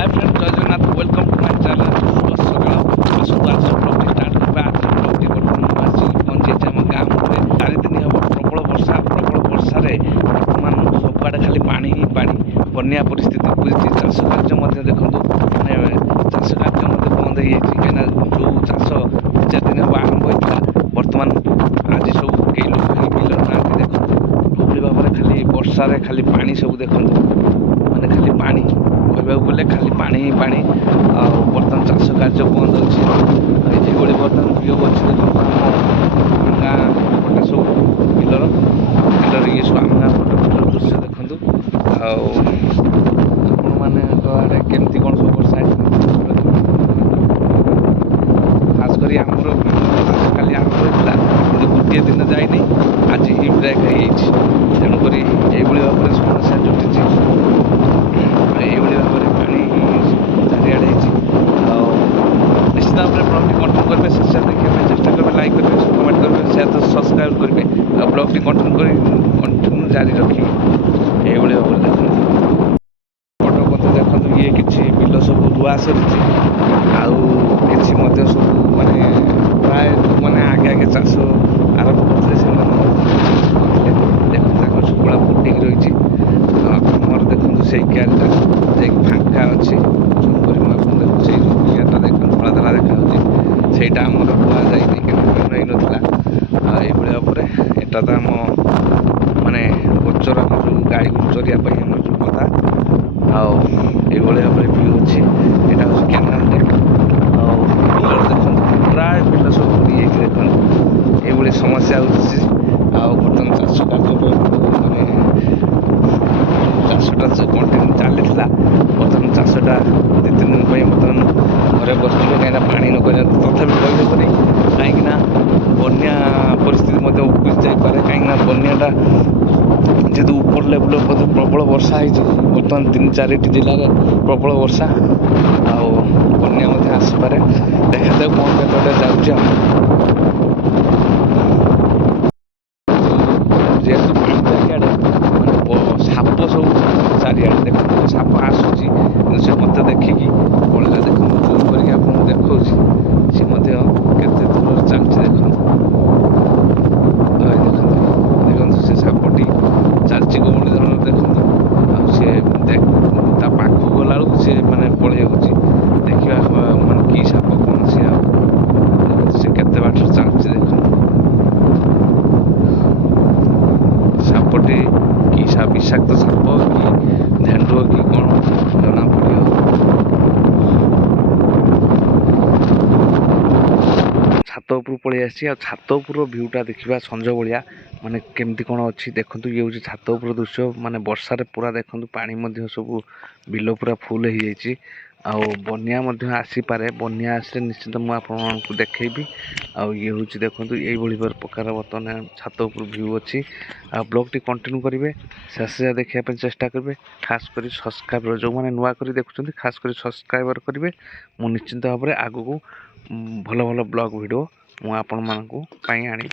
हाय friend जय Jagannath welcome to my channel शुभ सकाळ आसतु आज ब्लॉग स्टार्ट करबा आज ब्लॉग वर्तमान आसी पहुंचे आम गाँव में 4 दिन हम प्रबल वर्षा बर्तमान सबुआड़े खाली पानी ही पानी बन्या परिस्थिति उपजि चाष कार्य देखो मैंने चाष कार्य बंद हो कहीं जो चाष 2-4 दिन हम आरंभ होता बर्तमान आज सब कई लोग बिल ना देख जो भाव में खाली वर्षा खाली पानी सब देखो मैंने खाली पानी कहवाक गले खाली पानी ही पानी बर्तमान चाष कार्य बंद अच्छे ये बर्तमान व्यू अच्छे देखो आम गाँ पटे सब बिलर ये सब आम गाँ पटे बिलर दृश्य देखूँ आड़े केमती कौन सब वर्षा खास कर आमर खाली आरंभ होता कि गोटे दिन जाए आज ही ब्रेक तेणुक ये भाव में समस्या जुटी ये भाव में पानी चारिड़े निश्चित भाव में ब्लॉग कंटिन्यू करेंगे शेष देखा चेष्टा करेंगे लाइक करेंगे कमेंट करेंगे शेयर तो सब्सक्राइब करेंगे और ब्लॉग कंटिन्यू जारी रखिए ये भाव में देखते पट देखो ये किसी बिल सब रुआ सरी कि सब माने प्राय मैंने आगे आगे चाष आरंभ करते देखो सुकुड़ा फुटिक रही आमर देखो से क्यारिटा फाँका अच्छे देखो से क्यारिटा देख धला धला देखा सेटा आम बुआ जाए नाला ये भाव में यहाँ तो आम माने गोचर आम जो गाई गोरु चरिया आम जो कथा आई भाव में व्यू अच्छी यहाँ हूँ कैनाल बिलर देखो प्राय बिल सब ये देखो ये समस्या बर्तमान चाष कार्य माने चाषटा कंटिन्यू चली बर्तमान चाषटा 2-3 दिन बर्तमान घरे बस कहीं पानी नक तथापि कहदेपरि कहीं बन्या परिस्थिति उपज जापे कहीं बन्याटा जेहतु ऊपर लेवल प्रबल वर्षा बर्तमान 3-4 जिले में प्रबल वर्षा बन्या आसपे देखा जाए कौन केतटे जाऊँ जेहतु पानी चारिड़े साप सब चारिड़े देख साप आसूसी से मत देखिकी पड़ा देख जूम करके आपको देखा सी केते दूर चलती देखो से सापटी चलती कौड़ी धरण देखो सी पाखक गला सी मैंने पड़े देखा मानने कि साप कौन सी केते बाट चलती देख सापटी कि विषाक्त साप कि धेंडुआ कि कौन जना पड़े छात उपर पलि आसी छात उपर भ्यूटा देखा संज भाया माने केमती कौन अच्छी देखो ये हूँ छात उपर दृश्य माने वर्षा पूरा देखो पानी सब बिल पूरा फुल हो जाइए बन्या आसीपे बन्या आसले निश्चित मुझे आपको देखी ये हूँ देखो ये प्रकार बर्तमान छात उपर भ्यू अच्छी ब्लॉग टी कंटिन्यू करेंगे शेष देखापी चेष्टा करेंगे खास कर सब्सक्राइबर जो मैंने नुआ कर देखुं खास कर सब्सक्राइबर करेंगे मुझे निश्चित भाव में आगू भल भल ब्लॉग वीडियो मुझे आपण मानू आनी।